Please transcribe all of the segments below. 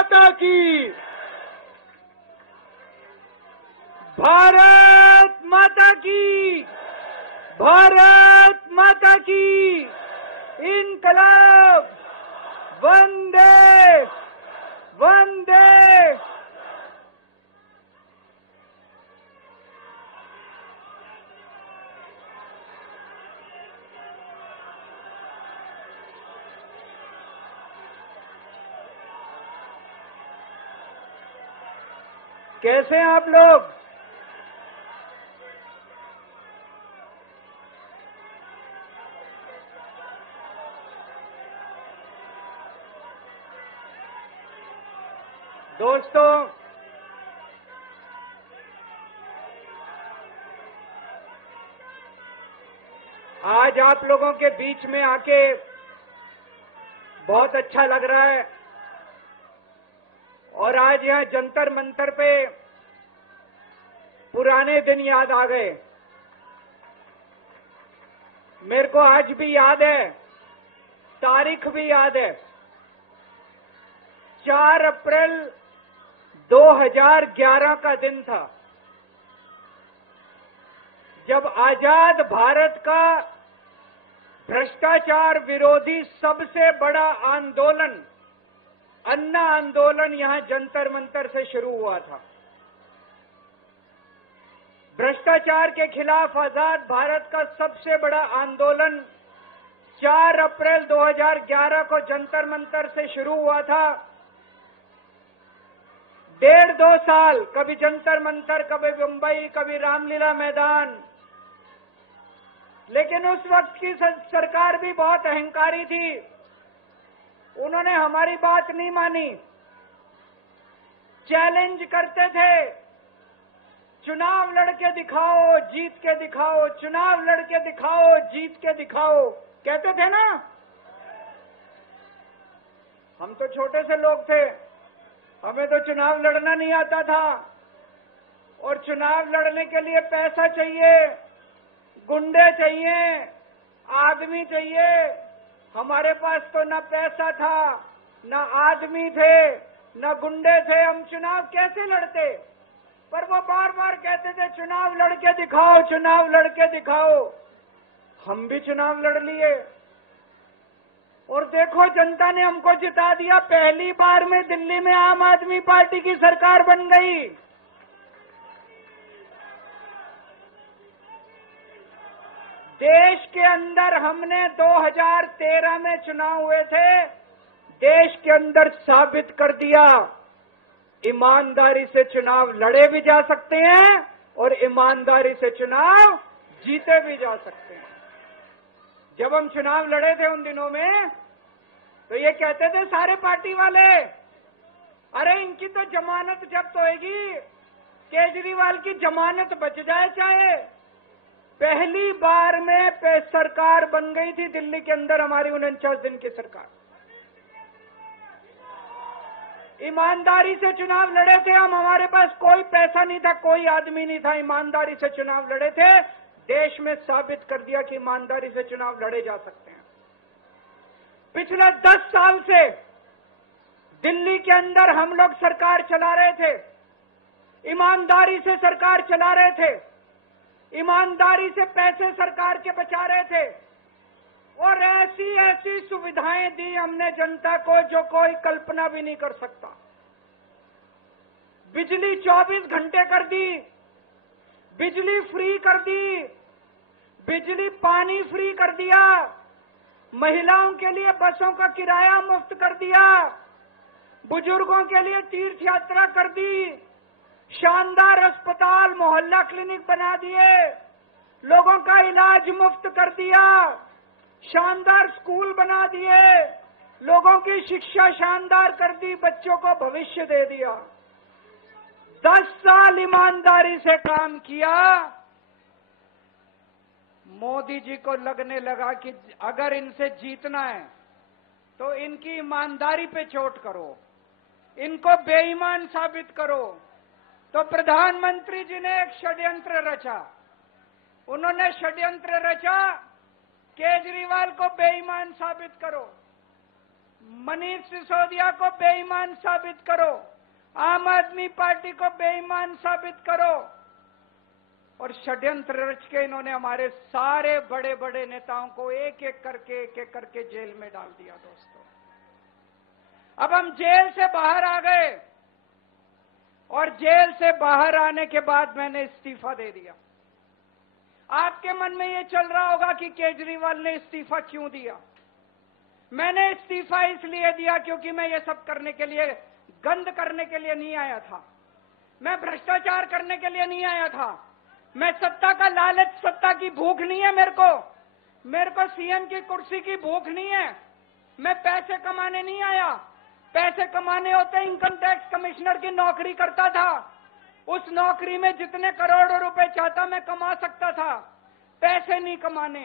माता की, भारत माता की, भारत माता की, इनकलाब, वंदे वंदे। कैसे हैं आप लोग? दोस्तों, आज आप लोगों के बीच में आके बहुत अच्छा लग रहा है और आज यहां जंतर मंतर पे पुराने दिन याद आ गए। मेरे को आज भी याद है, तारीख भी याद है, 4 अप्रैल 2011 का दिन था, जब आजाद भारत का भ्रष्टाचार विरोधी सबसे बड़ा आंदोलन, अन्ना आंदोलन, यहां जंतर मंतर से शुरू हुआ था। भ्रष्टाचार के खिलाफ आजाद भारत का सबसे बड़ा आंदोलन 4 अप्रैल 2011 को जंतर मंतर से शुरू हुआ था। 1.5-2 साल, कभी जंतर मंतर, कभी मुंबई, कभी रामलीला मैदान। लेकिन उस वक्त की सरकार भी बहुत अहंकारी थी, उन्होंने हमारी बात नहीं मानी, चैलेंज करते थे, चुनाव लड़के दिखाओ, जीत के दिखाओ, चुनाव लड़के दिखाओ, जीत के दिखाओ, कहते थे ना। हम तो छोटे से लोग थे, हमें तो चुनाव लड़ना नहीं आता था, और चुनाव लड़ने के लिए पैसा चाहिए, गुंडे चाहिए, आदमी चाहिए। हमारे पास तो न पैसा था, न आदमी थे, न गुंडे थे, हम चुनाव कैसे लड़ते? पर वो बार बार कहते थे चुनाव लड़के दिखाओ, चुनाव लड़के दिखाओ। हम भी चुनाव लड़ लिए और देखो जनता ने हमको जिता दिया। पहली बार में दिल्ली में आम आदमी पार्टी की सरकार बन गई। देश के अंदर हमने 2013 में चुनाव हुए थे, देश के अंदर साबित कर दिया ईमानदारी से चुनाव लड़े भी जा सकते हैं और ईमानदारी से चुनाव जीते भी जा सकते हैं। जब हम चुनाव लड़े थे उन दिनों में, तो ये कहते थे सारे पार्टी वाले, अरे इनकी तो जमानत जब्त होएगी, केजरीवाल की जमानत बच जाए चाहे। पहली बार में सरकार बन गई थी दिल्ली के अंदर हमारी 49 दिन की सरकार। ईमानदारी से चुनाव लड़े थे हम, हमारे पास कोई पैसा नहीं था, कोई आदमी नहीं था, ईमानदारी से चुनाव लड़े थे। देश में साबित कर दिया कि ईमानदारी से चुनाव लड़े जा सकते हैं। पिछले 10 साल से दिल्ली के अंदर हम लोग सरकार चला रहे थे, ईमानदारी से सरकार चला रहे थे, ईमानदारी से पैसे सरकार के बचा रहे थे और ऐसी ऐसी सुविधाएं दी हमने जनता को जो कोई कल्पना भी नहीं कर सकता। बिजली 24 घंटे कर दी, बिजली फ्री कर दी, बिजली पानी फ्री कर दिया, महिलाओं के लिए बसों का किराया मुफ्त कर दिया, बुजुर्गों के लिए तीर्थ यात्रा कर दी, शानदार अस्पताल मोहल्ला क्लिनिक बना दिए, लोगों का इलाज मुफ्त कर दिया, शानदार स्कूल बना दिए, लोगों की शिक्षा शानदार कर दी, बच्चों को भविष्य दे दिया। 10 साल ईमानदारी से काम किया। मोदी जी को लगने लगा कि अगर इनसे जीतना है तो इनकी ईमानदारी पे चोट करो, इनको बेईमान साबित करो। तो प्रधानमंत्री जी ने एक षड्यंत्र रचा। उन्होंने षड्यंत्र रचा, केजरीवाल को बेईमान साबित करो। मनीष सिसोदिया को बेईमान साबित करो, आम आदमी पार्टी को बेईमान साबित करो। और षड्यंत्र रच के इन्होंने हमारे सारे बड़े बड़े नेताओं को एक एक करके जेल में डाल दिया। दोस्तों, अब हम जेल से बाहर आ गए और जेल से बाहर आने के बाद मैंने इस्तीफा दे दिया। आपके मन में ये चल रहा होगा कि केजरीवाल ने इस्तीफा क्यों दिया। मैंने इस्तीफा इसलिए दिया क्योंकि मैं ये सब करने के लिए, गंद करने के लिए नहीं आया था। मैं भ्रष्टाचार करने के लिए नहीं आया था। मैं सत्ता का लालच, सत्ता की भूख नहीं है मेरे को सीएम की कुर्सी की भूख नहीं है। मैं पैसे कमाने नहीं आया। पैसे कमाने होते इनकम टैक्स कमिश्नर की नौकरी करता था। उस नौकरी में जितने करोड़ों रुपए चाहता मैं कमा सकता था। पैसे नहीं कमाने,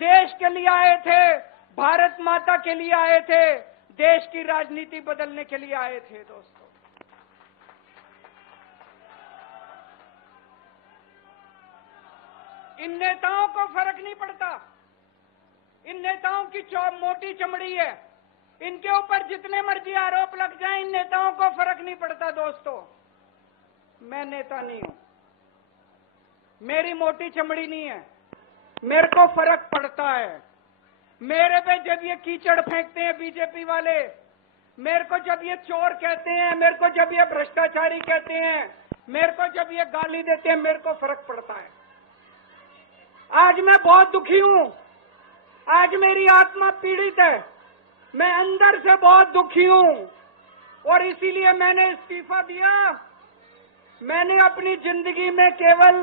देश के लिए आए थे, भारत माता के लिए आए थे, देश की राजनीति बदलने के लिए आए थे। दोस्तों, इन नेताओं को फर्क नहीं पड़ता। इन नेताओं की मोटी चमड़ी है। इनके ऊपर जितने मर्जी आरोप लग जाएं, इन नेताओं को फर्क नहीं पड़ता। दोस्तों, मैं नेता नहीं हूं, मेरी मोटी चमड़ी नहीं है, मेरे को फर्क पड़ता है। मेरे पे जब ये कीचड़ फेंकते हैं बीजेपी वाले, मेरे को जब ये चोर कहते हैं, मेरे को जब ये भ्रष्टाचारी कहते हैं, मेरे को जब ये गाली देते हैं, मेरे को फर्क पड़ता है। आज मैं बहुत दुखी हूं, आज मेरी आत्मा पीड़ित है, मैं अंदर से बहुत दुखी हूं और इसीलिए मैंने इस्तीफा दिया। मैंने अपनी जिंदगी में केवल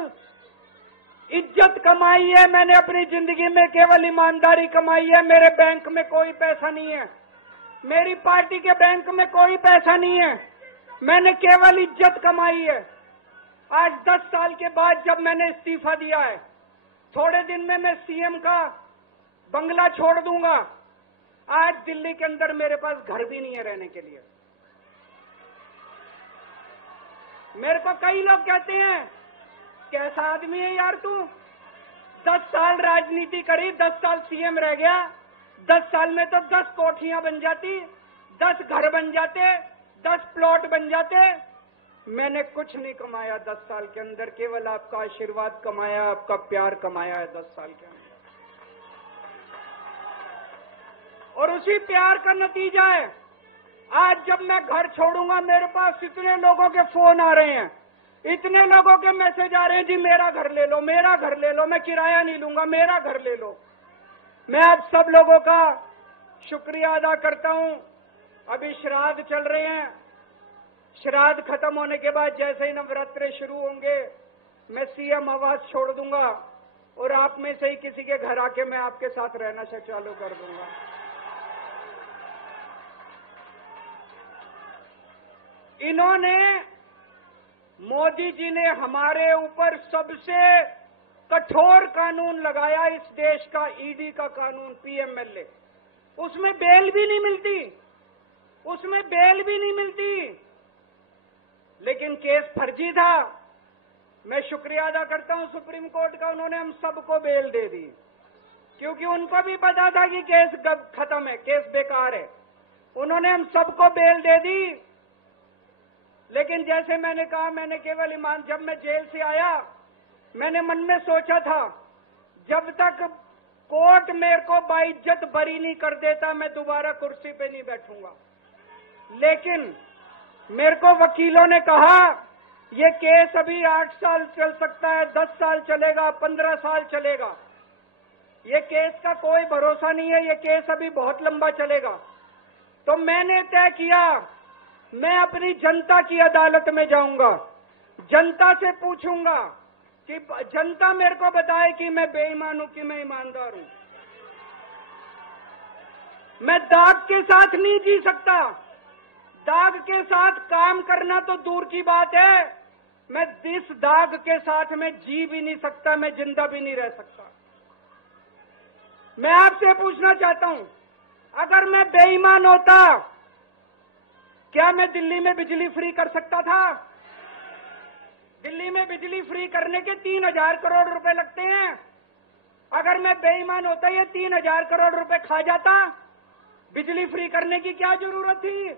इज्जत कमाई है, मैंने अपनी जिंदगी में केवल ईमानदारी कमाई है। मेरे बैंक में कोई पैसा नहीं है, मेरी पार्टी के बैंक में कोई पैसा नहीं है, मैंने केवल इज्जत कमाई है। आज 10 साल के बाद जब मैंने इस्तीफा दिया है, थोड़े दिन में मैं सीएम का बंगला छोड़ दूंगा। आज दिल्ली के अंदर मेरे पास घर भी नहीं है रहने के लिए। मेरे को कई लोग कहते हैं, कैसा आदमी है यार तू, 10 साल राजनीति करी, 10 साल सीएम रह गया, 10 साल में तो 10 कोठियां बन जाती, 10 घर बन जाते, 10 प्लॉट बन जाते। मैंने कुछ नहीं कमाया 10 साल के अंदर, केवल आपका आशीर्वाद कमाया, आपका प्यार कमाया है 10 साल के अंदर। और उसी प्यार का नतीजा है आज जब मैं घर छोड़ूंगा, मेरे पास इतने लोगों के फोन आ रहे हैं, इतने लोगों के मैसेज आ रहे हैं, जी मेरा घर ले लो, मेरा घर ले लो, मैं किराया नहीं लूंगा, मेरा घर ले लो। मैं आप सब लोगों का शुक्रिया अदा करता हूं। अभी श्राद्ध चल रहे हैं, श्राद्ध खत्म होने के बाद जैसे ही नवरात्रे शुरू होंगे, मैं सीएम आवास छोड़ दूंगा और आप में से ही किसी के घर आके मैं आपके साथ रहना चालू कर दूंगा। इन्होंने, मोदी जी ने हमारे ऊपर सबसे कठोर कानून लगाया, इस देश का ईडी का कानून, पीएमएलए। उसमें बेल भी नहीं मिलती, उसमें बेल भी नहीं मिलती, लेकिन केस फर्जी था। मैं शुक्रिया अदा करता हूं सुप्रीम कोर्ट का, उन्होंने हम सबको बेल दे दी, क्योंकि उनको भी पता था कि केस खत्म है, केस बेकार है। उन्होंने हम सबको बेल दे दी। लेकिन जैसे मैंने कहा, मैंने केवल ईमान, जब मैं जेल से आया, मैंने मन में सोचा था, जब तक कोर्ट मेरे को बाइज्जत बरी नहीं कर देता, मैं दोबारा कुर्सी पे नहीं बैठूंगा। लेकिन मेरे को वकीलों ने कहा, ये केस अभी 8 साल चल सकता है, 10 साल चलेगा, 15 साल चलेगा, ये केस का कोई भरोसा नहीं है, ये केस अभी बहुत लंबा चलेगा। तो मैंने तय किया, मैं अपनी जनता की अदालत में जाऊंगा, जनता से पूछूंगा कि जनता मेरे को बताए कि मैं बेईमान हूं कि मैं ईमानदार हूं। मैं दाग के साथ नहीं जी सकता, दाग के साथ काम करना तो दूर की बात है, मैं इस दाग के साथ मैं जी भी नहीं सकता, मैं जिंदा भी नहीं रह सकता। मैं आपसे पूछना चाहता हूं, अगर मैं बेईमान होता, क्या मैं दिल्ली में बिजली फ्री कर सकता था? दिल्ली में बिजली फ्री करने के 3000 करोड़ रुपए लगते हैं। अगर मैं बेईमान होता, ये 3000 करोड़ रुपए खा जाता? बिजली फ्री करने की क्या जरूरत थी?